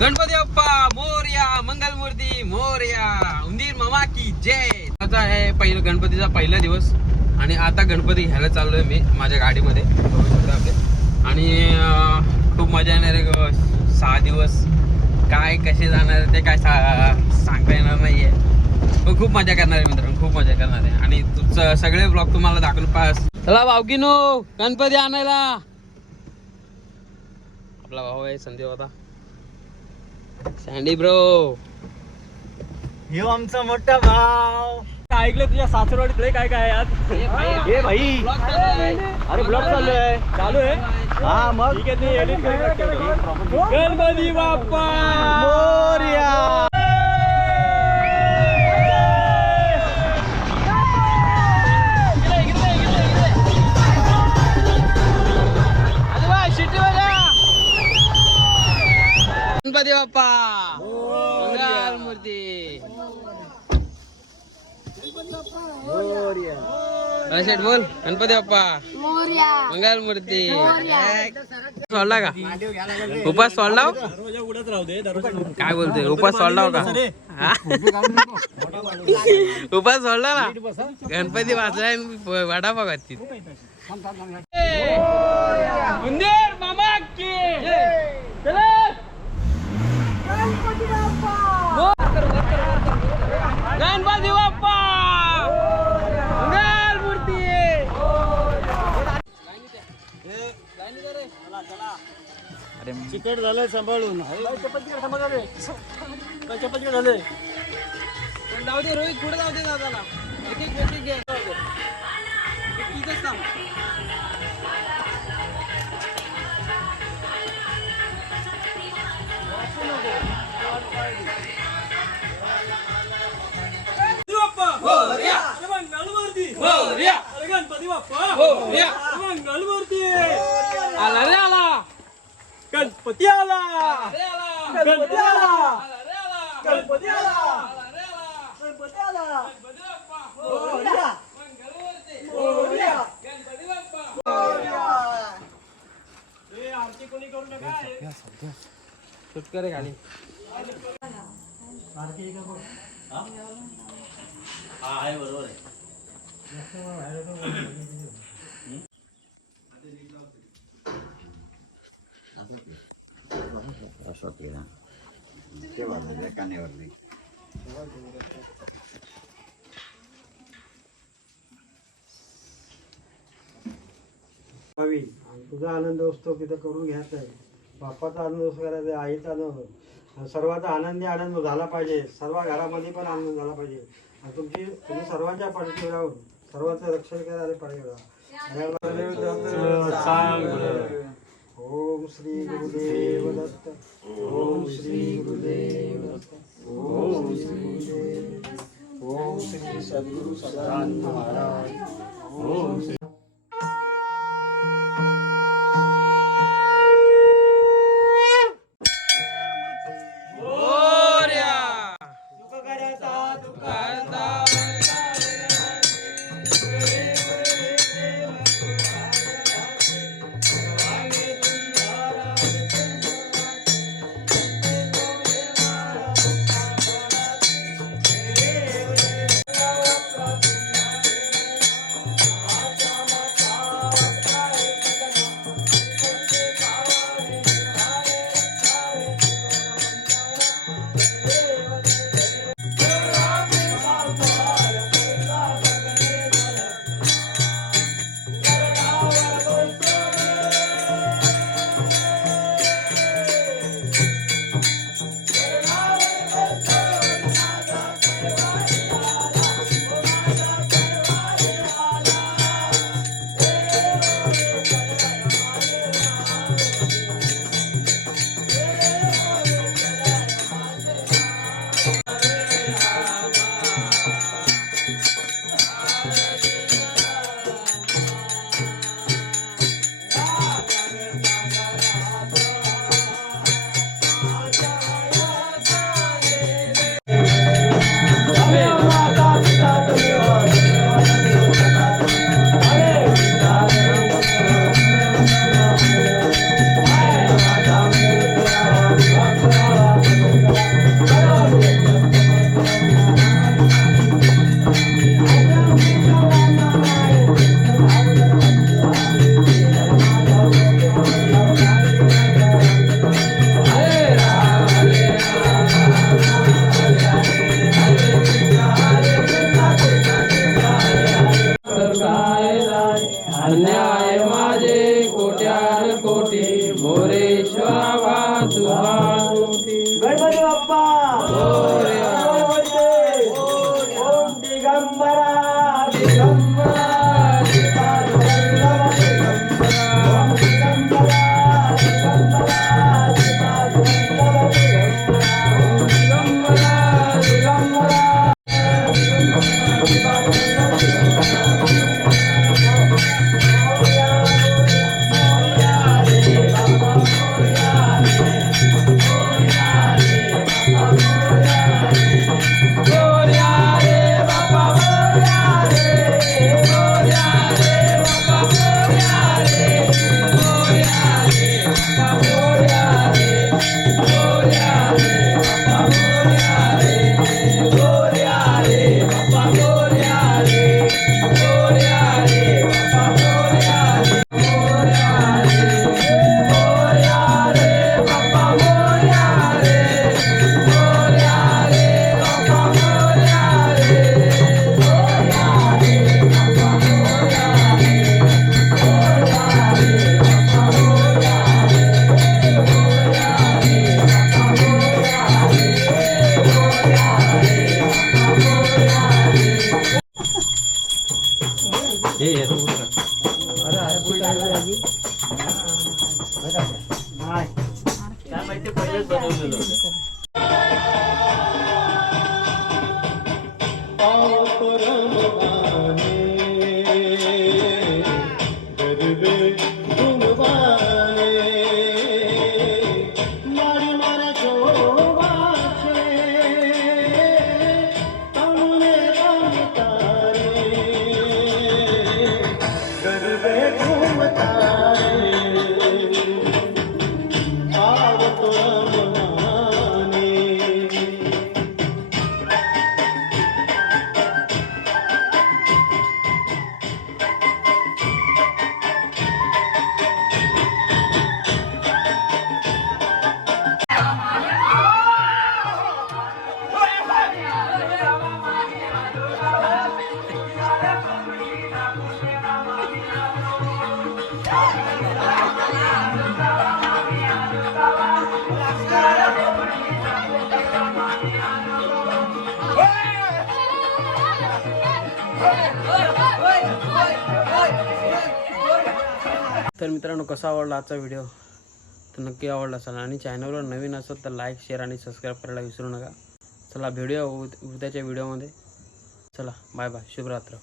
गणपती बाप्पा मोरया मंगलमूर्ती मोरया उंदीर मामा की जय. आता आहे पहिलं गणपतीचा पहिला दिवस आणि आता गणपती घ्यायला चाललोय मी माझ्या गाडीमध्ये. बघू शकता आपले आणि खूप मजा येणार आहे ग. सहा दिवस. काय कसे जाणार ते काय सा- सांगता येणार नाहीये. पण खूप मजा करणार आहे मित्रांनो खूप मजा करणार आहे. आणि तुमचं सगळे ब्लॉग तुम्हाला दाखवून पास. चला भावकीनो गणपती आणायला. आपला भाऊ आहे संदीप आता. सँडी ब्रो हे आमचा मोठा भाव. ऐकलं तुझ्या सासरवाडीत? लय काय काय आहे आज हे भाई अरे ब्लॉग चालू आहे. चालू आहे? हा मग? ठीक आहे ते टाकतो. गणपती बाप्पा! मोरया! शेठ बोल गणपती बाप्पा. मोर्या. मंगल मूर्ती. सोडला का? उपास सोडला हो? दरवाजा उडत राहू दे दरवाजा काय बोलतोय उपास सोडला हो का? उपास सोडला ना? गणपती वाचलाय वाडा बघा ती मामा की चला. गणपती बाप्पा मंगल मूर्ती चिकट झालंय सांभाळून. चपाती झाले चपाती झाले पण जाऊ दे रोहित पुढे जाऊ दे दादाला. एक एक एक घे. जाऊ दे. एक तिथंच थांब. गणपती बाप्पा. मोरया. मंगलमूर्ती आला रे आला गणपती आला रे आला गणपती आला गणपती आला गणपती आला मोरया. मोरया. आरती कोणी करू नका सुटकर गाडी हा? आहे बरोबर आहे. हवी आणि तुझा आनंद उत्सव तिथं करून घ्यायचा आहे. बाप्पाचा आनंद करायचा आहे आईचा आनंद आणि सर्वांचा आनंदी आनंद झाला पाहिजे. सर्व घरामध्ये पण आनंद झाला पाहिजे. आणि तुमची तुम्ही सर्वांच्या पाठीशी राहून सर्वांचं रक्षण करायला पाहिजे. ओम श्री गुरुदेव दत्त ओम श्री गुरुदेव दत्त ओम श्री गुरुदेव ओम श्री सद्गुरु सदानंद महाराज ओम श्री गणपती बाप्पा काय 아, तर मित्रांनो कसा आवडला आजचा व्हिडिओ तर नक्की आवडला असेल. आणि चॅनलवर नवीन असेल तर लाईक शेअर आणि सबस्क्राईब करायला विसरू नका. चला भेटूया उद्याच्या व्हिडिओमध्ये चला बाय बाय शुभरात्र.